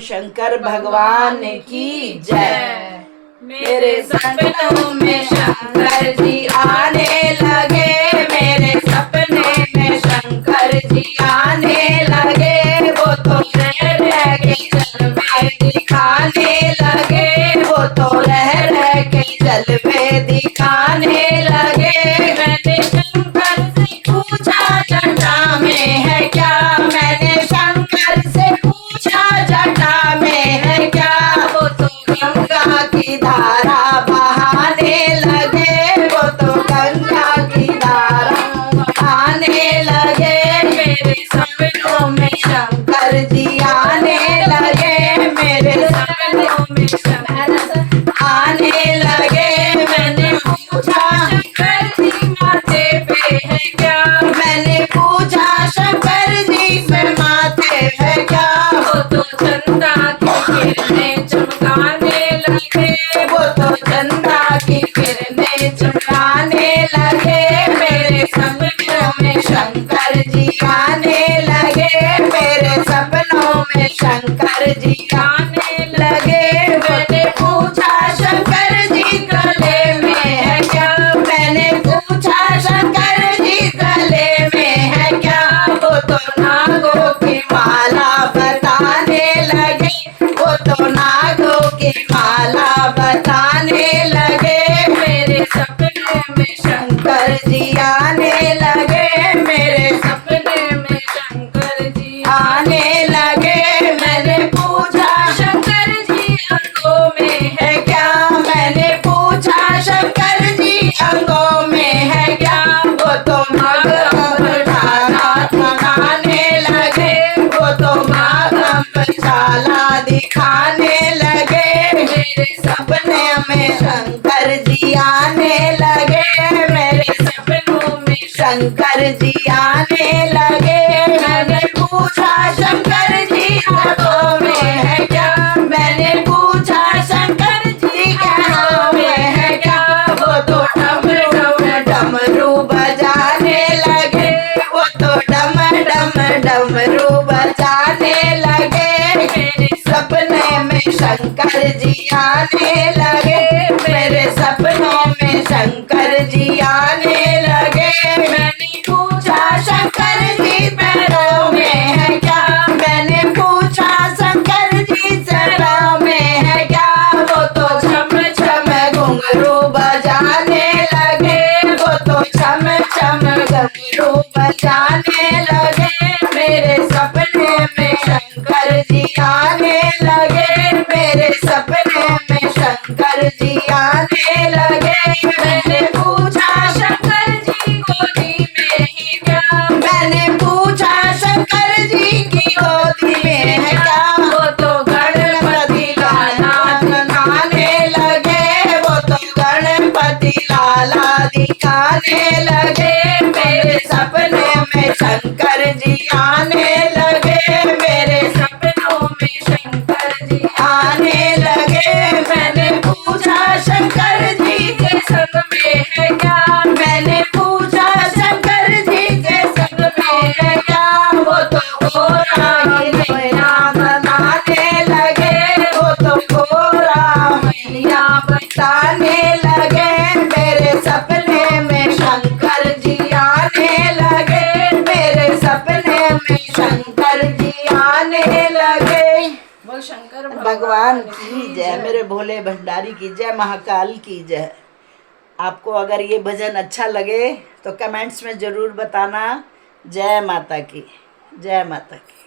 शंकर भगवान की जय। मेरे सपनों में शंकर जी आने लगे, मेरे सपने में शंकर जी आने लगे। वो तो रह रह के जलवे दिखाने लगे, वो तो रह रह के जलवे दिखाने लगे। मैंने शंकर से पूछा जटा में है क्या, मैंने शंकर से पूछा जटा में है क्या। वो तो गंगा की धारा बहाने लगे, वो तो गंगा की धारा बहाने लगे। मेरे सपनों में शंकर जी आने लगे, मेरे सपनों में शंकर आने लगे। मैंने पूछा शंकर जी माथे पे है क्या, मैंने पूछा शंकर जी पे माथे है क्या। वो तो चंदा की किरणें चमकाने लगे, वो तो चंदा की किरणें चमकाने लगे। मेरे सपनों में शंकर जी आने लगे, मेरे सपनों में शंकर जी आने लगे। मैंने पूछा शंकर जी गले में है क्या, मैंने पूछा शंकर जी गले में है क्या। वो तो नागों की माला बताने लगे, वो तो नागों की माला बताने लगे। मेरे सपने में शंकर जी आने लगे, मेरे सपने में शंकर जी आने लगे। मैंने पूछा शंकर जी अंगों में है क्या, मैंने पूछा शंकर जी अंगों में है क्या। वो तो दिखाने लगे, वो तो चाला दिखाने लगे। मेरे सपने में शंकर जी आने लगे, मेरे सपनों में शंकर जी आने लगे। मैंने पूछा शंकर जी हाथों में है क्या, मैंने पूछा शंकर जी हाथों में है क्या। वो तो डमरू बजाने लगे, वो तो डमरू बजाने लगे। मेरे सपने में शंकर जी आने लगे, मेरे सपनों में शंकर जी आने लगे। मैंने पूछा शंकर जी पैरों में है क्या, मैंने पूछा शंकर जी पैरों में है क्या। वो तो छम छम घुंघरू बजाने लगे, वो तो छम छम घुंघरू बजाने लगे। मेरे सपने में शंकर जी आने लगे, मेरे सपने में शंकर जी आने लगे। मैंने पूछा शंकर जी गोदी में ही क्या, मैंने पूछा शंकर जी की गोदी में है क्या। वो तो गणपति लाला दिखाने लगे, वो तो गणपति लाला दिखाने लगे। मेरे सपने में शंकर जी आने लगे, मेरे सपनों में शंकर जी आने लगे। मैंने पूछा शंकर जी के संग में है क्या, मैंने पूछा शंकर जी के संग में है क्या। वो तो गोरा मैया बताने लगे, वो तो गोरा मैया बताने लगे। मेरे सपने में शंकर जी आने लगे, मेरे सपने में शंकर जी आने लगे। बोल शंकर भगवान की जय, मेरे भोले भंडारी की जय, महाकाल की जय। आपको अगर ये भजन अच्छा लगे तो कमेंट्स में ज़रूर बताना। जय माता की, जय माता की।